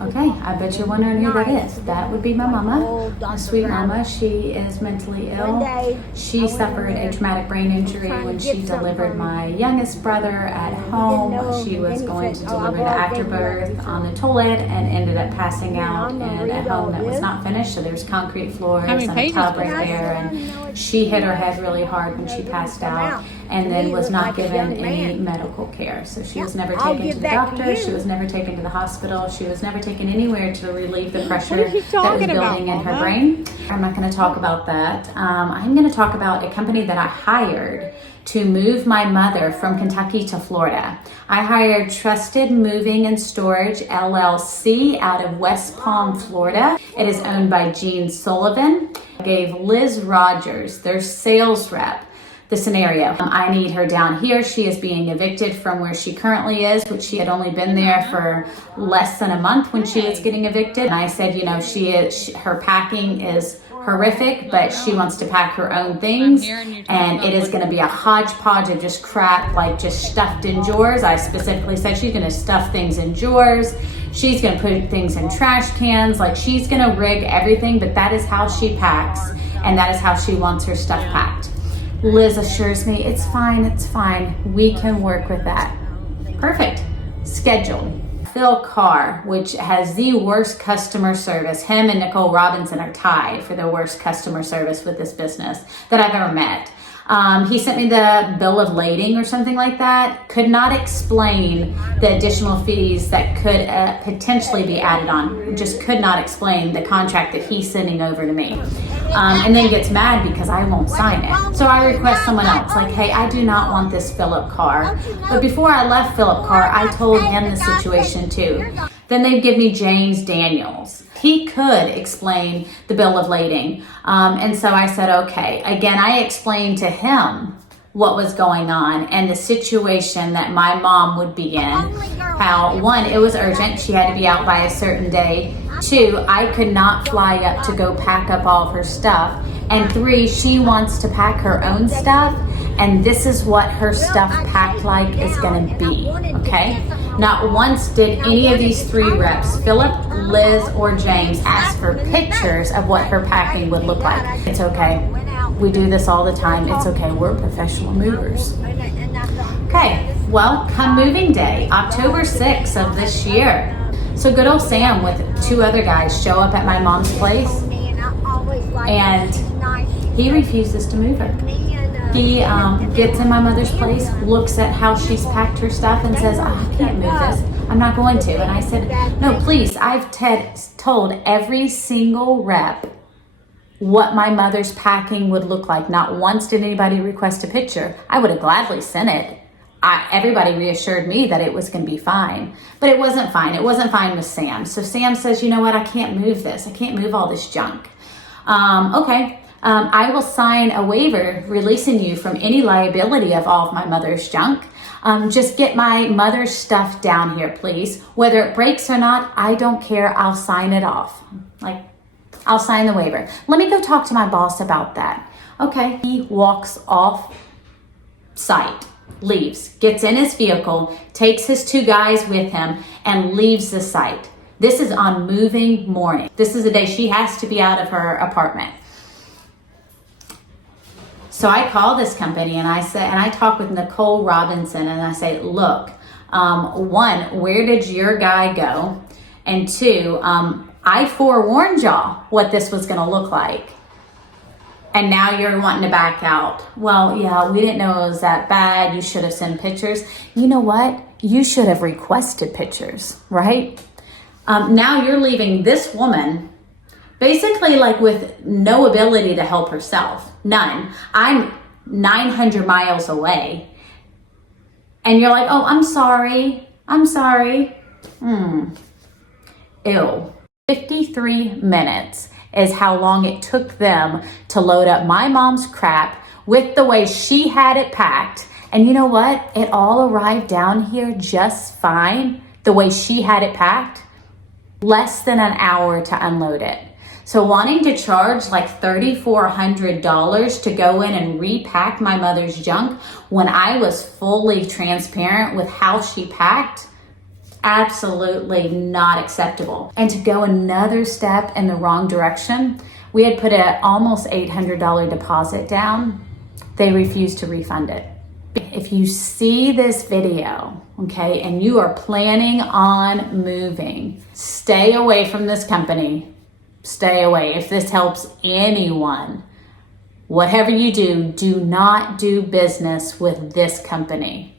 Okay, I bet you're wondering who that is. That would be my mama, my sweet mama. She is mentally ill. She suffered a traumatic brain injury when she delivered my youngest brother at home. She was going to deliver the afterbirth on the toilet and ended up passing out in a home that was not finished. So there's concrete floors and a tub right there. And she hit her head really hard when she passed out and then was not given any medical care. So she was never taken to the doctor. She was never taken to the hospital. She was never taken anywhere to relieve the pressure that was building in her brain. I'm not going to talk about that. I'm going to talk about a company that I hired to move my mother from Kentucky to Florida. I hired Trusted Moving and Storage LLC out of West Palm, Florida. It is owned by Gene Sullivan. I gave Liz Rogers, their sales rep, the scenario. I need her down here. She is being evicted from where she currently is, which she had only been there for less than a month when she was getting evicted. And I said, you know, her packing is horrific, but she wants to pack her own things, and it is going to be a hodgepodge of just crap, like just stuffed in drawers. I specifically said she's going to stuff things in drawers. She's going to put things in trash cans. Like, she's going to rig everything, but that is how she packs, and that is how she wants her stuff packed. Liz assures me, it's fine. We can work with that. Perfect. Scheduled. Phil Carr, which has the worst customer service. Him and Nicole Robinson are tied for the worst customer service with this business that I've ever met. He sent me the bill of lading or something like that. Could not explain the additional fees that could potentially be added on. Just could not explain the contract that he's sending over to me. And then gets mad because I won't sign it. So I request someone else, like, hey, I do not want this Philip Carr. But before I left Philip Carr, I told him the situation too. Then they'd give me James Daniels. He could explain the bill of lading. And so I said, okay. Again, I explained to him what was going on and the situation that my mom would be in. How, one, it was urgent. She had to be out by a certain day. Two, I could not fly up to go pack up all of her stuff. And three, she wants to pack her own stuff, and this is what her stuff packed like is going to be, okay? Not once did any of these three reps, Philip, Liz, or James, ask for pictures of what her packing would look like. It's okay. We do this all the time. It's okay. We're professional movers. Okay, well, come moving day, October 6th of this year. So good old Sam with two other guys show up at my mom's place, and he refuses to move her. He gets in my mother's place, looks at how she's packed her stuff, and says, I can't move this. I'm not going to. And I said, no, please. I've told every single rep what my mother's packing would look like. Not once did anybody request a picture. I would have gladly sent it. Everybody reassured me that it was going to be fine, but it wasn't fine. It wasn't fine with Sam. So Sam says, you know what? I can't move this. I can't move all this junk. Okay. I will sign a waiver releasing you from any liability of all of my mother's junk. Just get my mother's stuff down here, please. Whether it breaks or not, I don't care. I'll sign it off. Like, I'll sign the waiver. Let me go talk to my boss about that. Okay. He walks off site, leaves, gets in his vehicle, takes his two guys with him, and leaves the site. This is on moving morning. This is the day she has to be out of her apartment. So I call this company and I talk with Nicole Robinson and I say, look, one, where did your guy go? And two, I forewarned y'all what this was going to look like. And now you're wanting to back out. Well, yeah, we didn't know it was that bad. You should have sent pictures. You know what? You should have requested pictures, right? Now you're leaving this woman basically like with no ability to help herself. None. I'm 900 miles away. And you're like, oh, I'm sorry. Ew. 53 minutes is how long it took them to load up my mom's crap with the way she had it packed. And you know what? It all arrived down here just fine, the way she had it packed. Less than an hour to unload it. So wanting to charge like $3,400 to go in and repack my mother's junk when I was fully transparent with how she packed, absolutely not acceptable. And to go another step in the wrong direction, we had put an almost $800 deposit down. They refused to refund it. If you see this video, okay, and you are planning on moving, stay away from this company. Stay away. If this helps anyone, whatever you do, do not do business with this company.